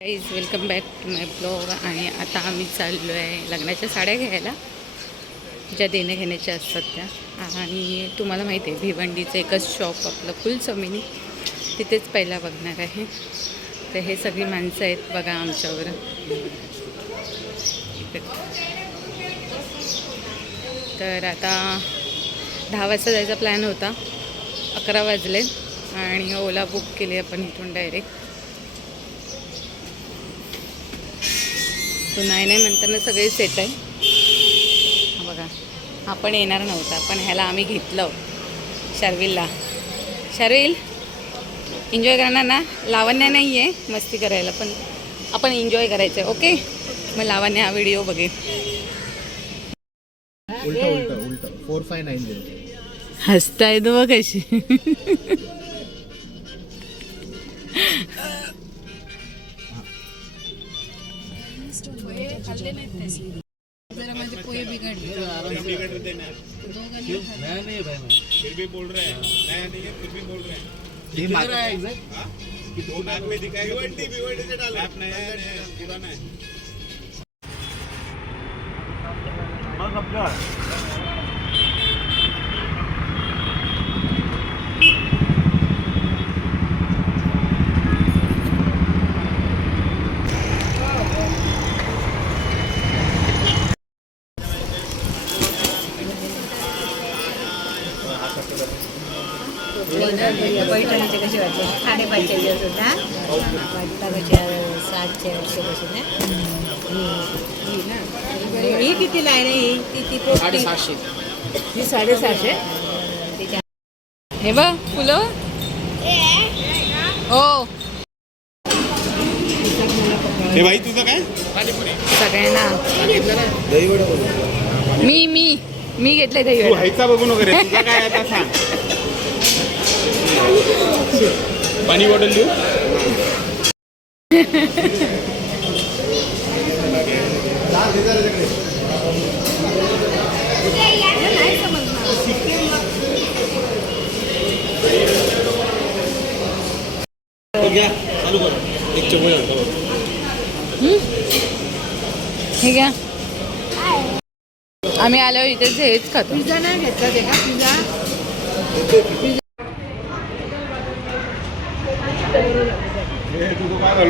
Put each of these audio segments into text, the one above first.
Is welcome back to my blog आणि आता आम्ही चाललो आहे लग्नाच्या साड्या घ्यायला ज्या देण्या घेण्याच्या असतात त्या. आणि तुम्हाला माहिती आहे भिवंडीचं एकच शॉप आपलं फुल जमिनी. तिथेच पहिला बघणार आहे. तर हे सगळी माणसं आहेत बघा आमच्यावर. तर आता दहा वाजता जायचा प्लॅन होता. अकरा वाजले आणि ओला बुक केली आपण इथून डायरेक्ट तो नाही नाही म्हणताना सगळे सेट आहे हा बघा हा पण येणार नव्हता पण ह्याला आम्ही घेतलं शर्विलला. शर्विल एन्जॉय करणार ना? लावण्या नाही आहे मस्ती करायला पण आपण एन्जॉय करायचं आहे ओके मग लावण्या हा व्हिडिओ बघेन. उलट उलट उलट फोर फाय नाईन झिरो हसताय तो बघ कशी फिर भी बोल रहे हैं। नया नहीं है फिर भी बोल रहे हैं। हाँ? कि दो मैप में दिखाएगा भिवंडी भिवंडी से डालो। मैप है नया है, पुराना है। बस अब पैठणीचे कसे वाटते साडेपाचशे सुद्धा कशा सातशे आठशे ही कितीला आहे? रे ही ती ती साडेसातशे ही साडेसहाशे? हे बघ फुलं. हो. हे भाई तुझं काय? सगळ्यांना. मी मी मी घेतले तू दही हायचा बघू नको रे तुझा काय आता सांग. पाणी बॉटल देऊ? हे घ्या. आम्ही आल्यावर इथेच हेच खातो. पिझ्झा नाही घेतला ते का? पिझ्झा हे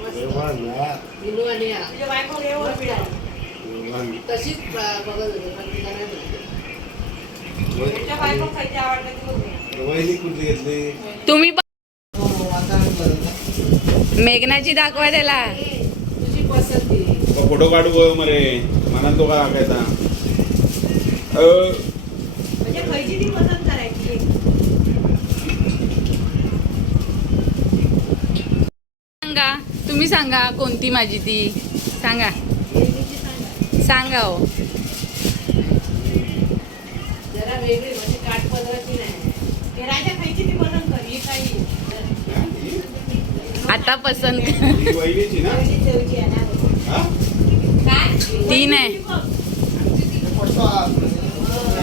भाजी मारल्यान तशीच बघत होते पण तिला नाही माहिती. तुम्ही मेघनाची दाखवा त्याला. तुझी पसंती तो फोटो काढू गो मरे. मला तो का टाकायचा अ, म्हणजे खयची ती पसंत करायची? तुम्ही सांगा कोणती माझी ती? सांगा. सांगा हो. जरा वेगळी म्हणजे काठपदराची नाही हे राजा खायची ती पसंत कर ही काही आता पसंत कर. ही वहिनीची ना ठेवची आहे ना हा? काय ती नाही ही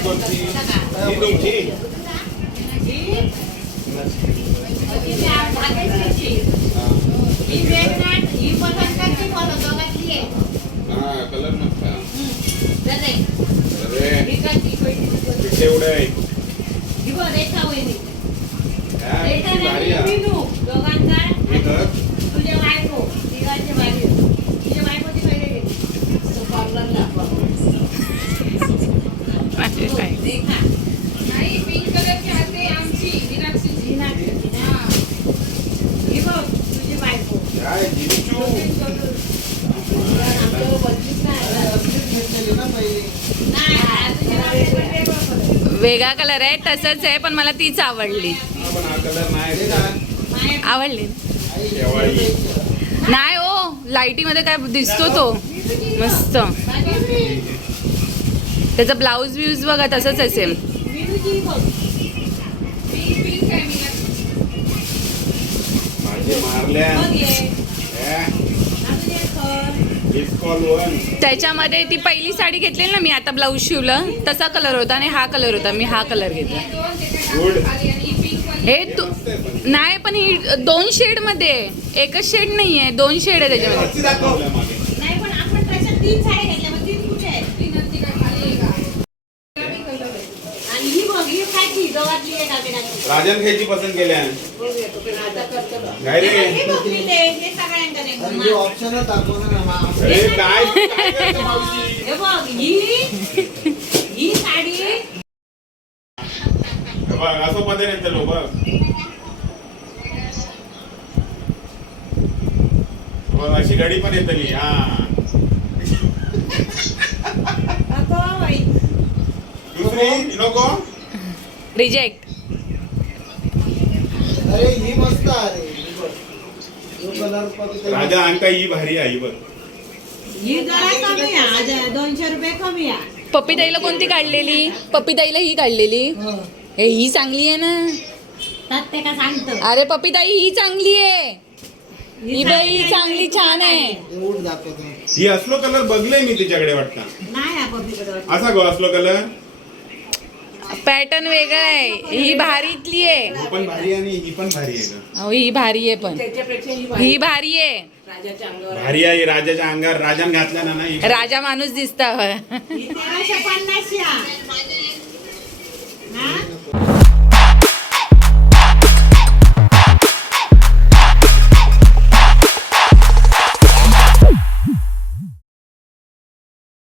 कोणती? ही तुमची ही धाग्याची हा. ही वेगळी ही पसंत करची पसंत दोघांची आहे हा कलर नसता जरे अरे ही करची खयची तेवढं आहे ही बघ रेखा वहिनी हा, रेखा किती भारी नाही आहे. विनू दोघांचा हे कर. तुझ्या बायको तिघांची बारी तुझ्या बायकोची पहिले घे तो पार्लरला माझे काय रेखा नाही पिंक कलरची असते आमची मीनाक्षीची हा ही बघ तुझी बायको काय जिजू आमच्यावर बदलीच नाही नाही तुझ्या बायकोचं वेगळं कलर. वेगळा कलर आहे तसंच आहे पण मला तीच आवडली. आवडली नाही हो लाईटीमध्ये काय दिसतो तो मस्त त्याचा ब्लाऊज व्ह्यूज बघा तसंच आहे सेम विनूची बघ पिंक पिंक आहे मीनाक्षी. भाजी मारल्या बघ ये. ए, असू दे कर. miss call one. त्याच्यामध्ये ती पहिली साडी घेतलेली ना मी आता ब्लाऊज शिवलं तसा कलर होता आणि हा कलर होता मी हा कलर घेतला हे दोन तू नाही पण ही दोन शेडमध्ये आहे. एकच शेड दोन शेड आहे त्याच्यामध्ये दाखव. नाही पण आपण तशा तीन साड्या घेतल्या मग तीन कुठे आहेत तीन आणि ती काय खाली आहे का गुलाबी कलर आहे. आणि ही बघ ही खायची गव्हातली आहे डाबेडाची राजन खायची पसंत केल्या काय रे हे बघ मी ते हे सगळ्यांकडे आहे. ऑप्शनच दाखवणार ना मग. अरे काय काय करते मावशी हे बघ ही ही साडी बघ असं मध्ये येतं लोक बघ. अशी गाडी पण येतली हा. दुसरी नको. रिजेक्ट अरे ही मस्त ही बघ राजा अंका ही भारी आहे ही बघ. ही जरा कमी आहे आज दोनशे रुपये कमी आहे. पप्पीताईला कोणती काढलेली? पप्पीताईला ही काढलेली. हे ही चांगली आहे ना. सांगतो अरे पप्पीताई ही चांगली आहे. ही बाई चांगली छान आहे. ही असलो कलर बघले मी तिच्याकडे वाटतं. असा गो असलो कलर पॅटर्न वेगळा आहे. ही भारीतली आहे. ही पण भारी आणि ही पण भारी आहे ही भारी आहे पण. ही भारी. आहे. भारी आहे राजाच्या अंगावर. राजान घातल्या ना ही राजा माणूस दिसता. पन्नास हा?